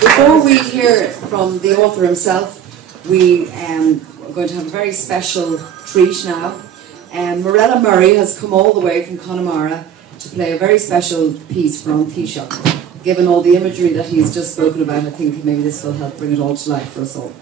Before we hear from the author himself, we are going to have a very special treat now. Mirella Murray has come all the way from Connemara to play a very special piece from Inishbofin. Given all the imagery that he's just spoken about, I think maybe this will help bring it all to life for us all.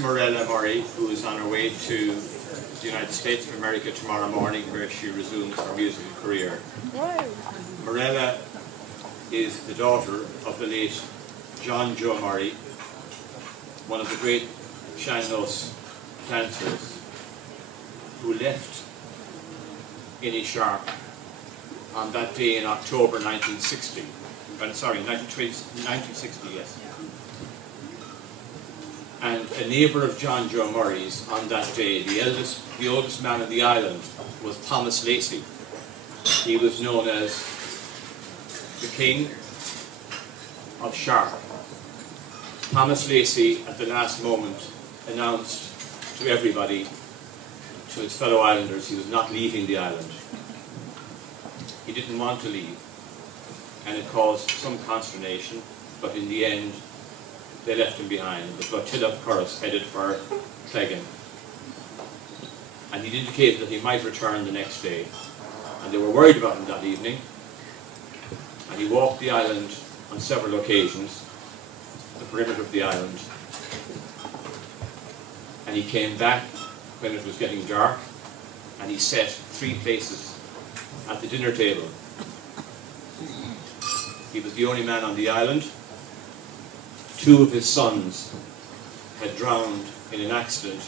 Mirella Murray, who is on her way to the United States of America tomorrow morning, where she resumes her musical career. Mirella is the daughter of the late John Joe Murray, one of the great sean-nós dancers, who left Inishark on that day in October 1960. 1960, yes. And a neighbour of John Joe Murray's on that day, the oldest man on the island, was Thomas Lacey. He was known as the King of Shark. Thomas Lacey, at the last moment, announced to everybody, to his fellow islanders, he was not leaving the island. He didn't want to leave, and it caused some consternation, but in the end, they left him behind. The flotilla of Curragh headed for Cleggan. And he'd indicated that he might return the next day. And they were worried about him that evening. And he walked the island on several occasions, the perimeter of the island. And he came back when it was getting dark, and he set 3 places at the dinner table. He was the only man on the island. 2 of his sons had drowned in an accident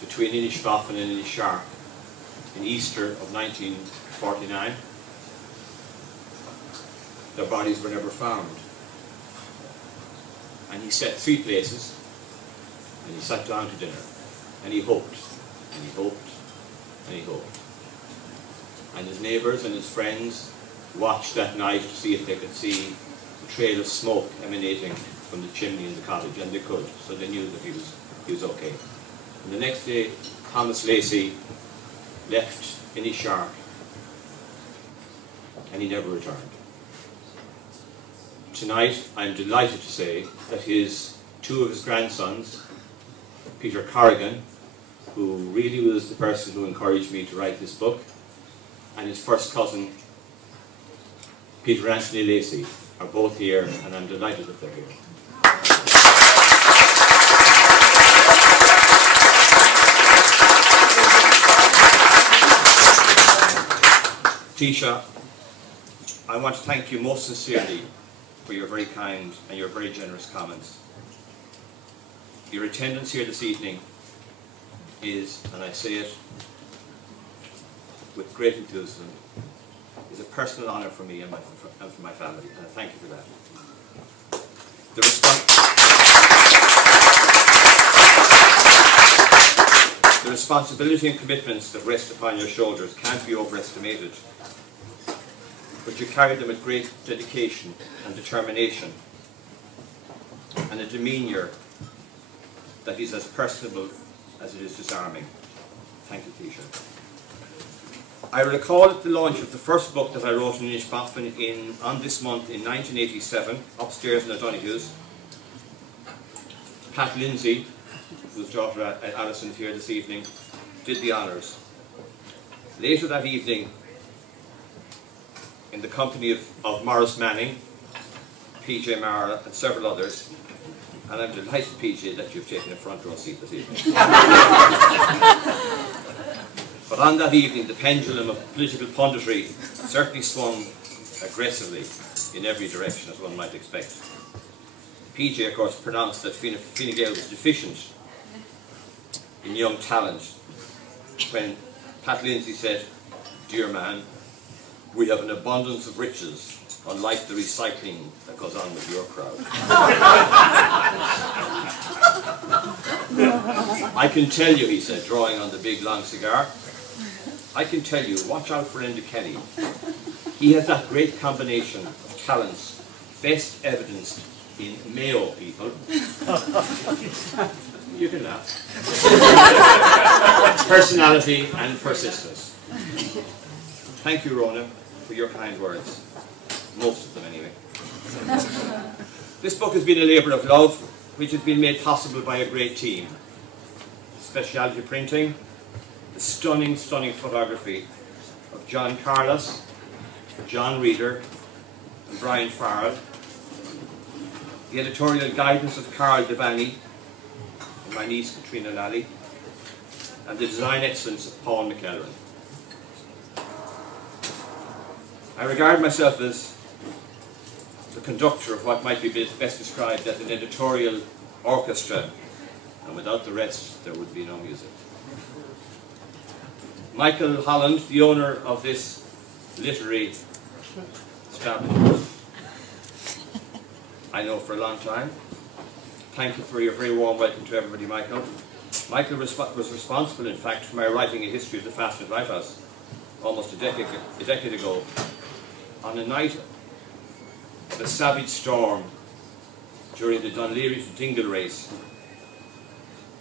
between Inishbofin and Inishark in Easter of 1949. Their bodies were never found. And he set 3 places, and he sat down to dinner, and he hoped, and he hoped, and he hoped. And his neighbours and his friends watched that night to see if they could see a trail of smoke emanating from the chimney in the cottage, and they could, so they knew that he was okay. And the next day, Thomas Lacey left Inishark, and he never returned. Tonight, I'm delighted to say that 2 of his grandsons, Peter Corrigan, who really was the person who encouraged me to write this book, and his first cousin, Peter Anthony Lacey, are both here, and I'm delighted that they're here. Taoiseach, I want to thank you most sincerely for your very kind and your very generous comments. Your attendance here this evening is, and I say it with great enthusiasm, is a personal honour for me and for my family, and I thank you for that. The responsibility and commitments that rest upon your shoulders can't be overestimated, but you carry them with great dedication and determination, and a demeanour that is as personable as it is disarming. Thank you, Peter. I recall at the launch of the first book that I wrote in Inishbofin on this month in 1987, upstairs in O'Donoghue's, Pat Lindsay, whose daughter Alison is here this evening, did the honours. Later that evening, in the company of Morris Manning, PJ Mara and several others, and I'm delighted, PJ, that you've taken a front row seat this evening. But on that evening, the pendulum of political punditry certainly swung aggressively in every direction, as one might expect. PJ, of course, pronounced that Fine Gael was deficient in young talent, when Pat Lindsay said, "Dear man, we have an abundance of riches, unlike the recycling that goes on with your crowd." "I can tell you," he said, drawing on the big long cigar, "I can tell you, watch out for Enda Kenny. He has that great combination of talents best evidenced in Mayo people." You can laugh. "Personality and persistence." Thank you, Rona, for your kind words. Most of them, anyway. This book has been a labour of love, which has been made possible by a great team. Speciality printing, the stunning, stunning photography of John Carlos, John Reeder, and Brian Farrell, the editorial guidance of Carl Devaney, and my niece Katrina Lally, and the design excellence of Paul McElrin. I regard myself as the conductor of what might be best described as an editorial orchestra, and without the rest there would be no music. Michael Holland, the owner of this literary establishment, I know for a long time. Thank you for your very warm welcome to everybody, Michael. Michael was responsible, in fact, for my writing a history of the Fastnet Lighthouse almost a decade ago, on a night of a savage storm during the Dunleary to Dingle race.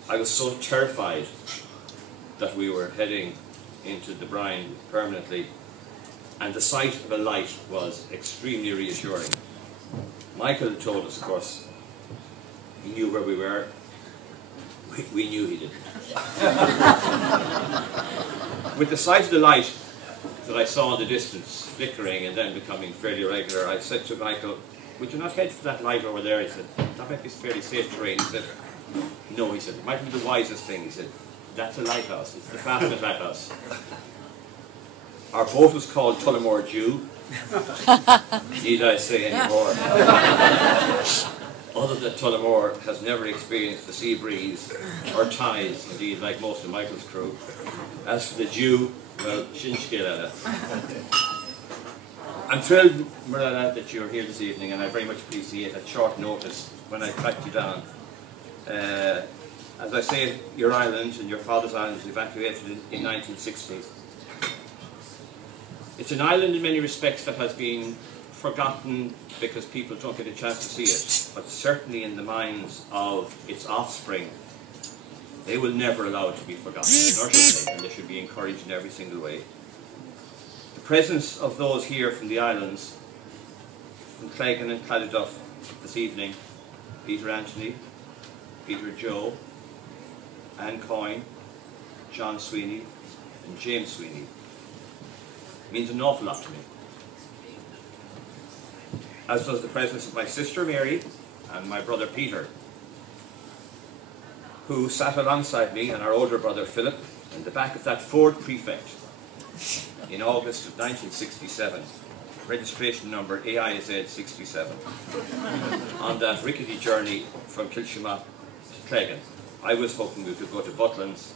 I was so terrified that we were heading into the brine permanently, and the sight of a light was extremely reassuring. Michael told us, of course, he knew where we were. We knew he didn't. With the sight of the light that I saw in the distance, flickering and then becoming fairly regular, I said to Michael, "Would you not head for that light over there?" He said, "That might be fairly safe terrain." He said, "No," he said, "it might be the wisest thing." He said, "That's a lighthouse. It's the Fastnet Lighthouse." Our boat was called Tullamore Dew. Need I say any more? Other than Tullamore has never experienced the sea breeze or tides, indeed, like most of Michael's crew. As for the dew, well, shinshkilala. I'm thrilled, Mirella, that you're here this evening, and I very much appreciate at short notice when I tracked you down. As I say, your island and your father's island was evacuated in 1960. It's an island in many respects that has been forgotten because people don't get a chance to see it, but certainly in the minds of its offspring, they will never allow it to be forgotten, nor should they, and they should be encouraged in every single way. The presence of those here from the islands, from Cleggan and Claddaduff this evening, Peter Anthony, Peter Joe, Anne Coyne, John Sweeney, and James Sweeney, means an awful lot to me. As does the presence of my sister Mary and my brother Peter, who sat alongside me and our older brother Philip in the back of that Ford Prefect in August of 1967, registration number AIZ67, on that rickety journey from Kilshima to Cleggan. I was hoping we could go to Butlins.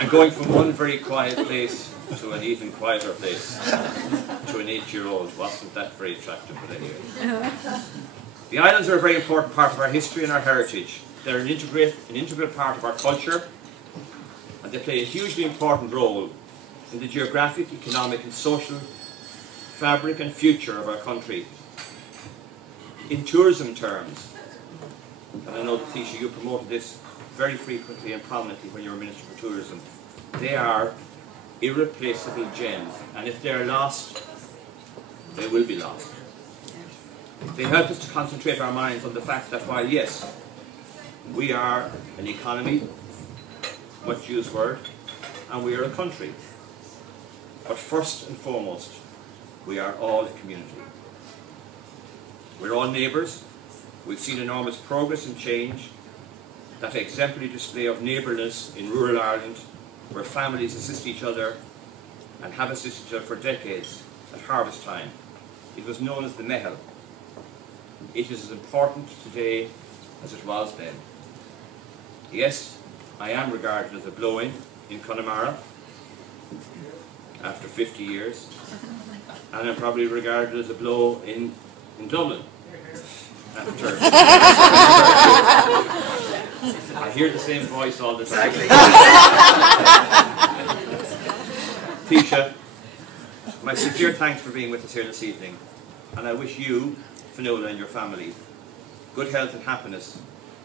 And going from one very quiet place to an even quieter place to an 8-year-old wasn't that very attractive, but anyway. The islands are a very important part of our history and our heritage. They're an integral part of our culture, and they play a hugely important role in the geographic, economic and social fabric and future of our country. In tourism terms, and I know, Tisha, you promoted this very frequently and prominently when you were Minister for Tourism, they are irreplaceable gems, and if they're lost, they will be lost. They help us to concentrate our minds on the fact that while, yes, we are an economy, much used word, and we are a country, but first and foremost, we are all a community. We're all neighbours. We've seen enormous progress and change, that exemplary display of neighbourliness in rural Ireland, where families assist each other and have assisted each other for decades at harvest time. It was known as the mehel. It is as important today as it was then. Yes, I am regarded as a blow-in in Connemara after 50 years, and I'm probably regarded as a blow in Dublin after. I hear the same voice all the time. Tisha, my sincere thanks for being with us here this evening, and I wish you, Finola, and your family good health and happiness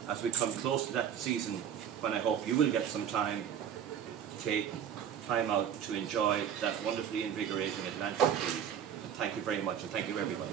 as we come close to that season when I hope you will get some time to take time out to enjoy that wonderfully invigorating Atlantic breeze. Thank you very much, and thank you everybody.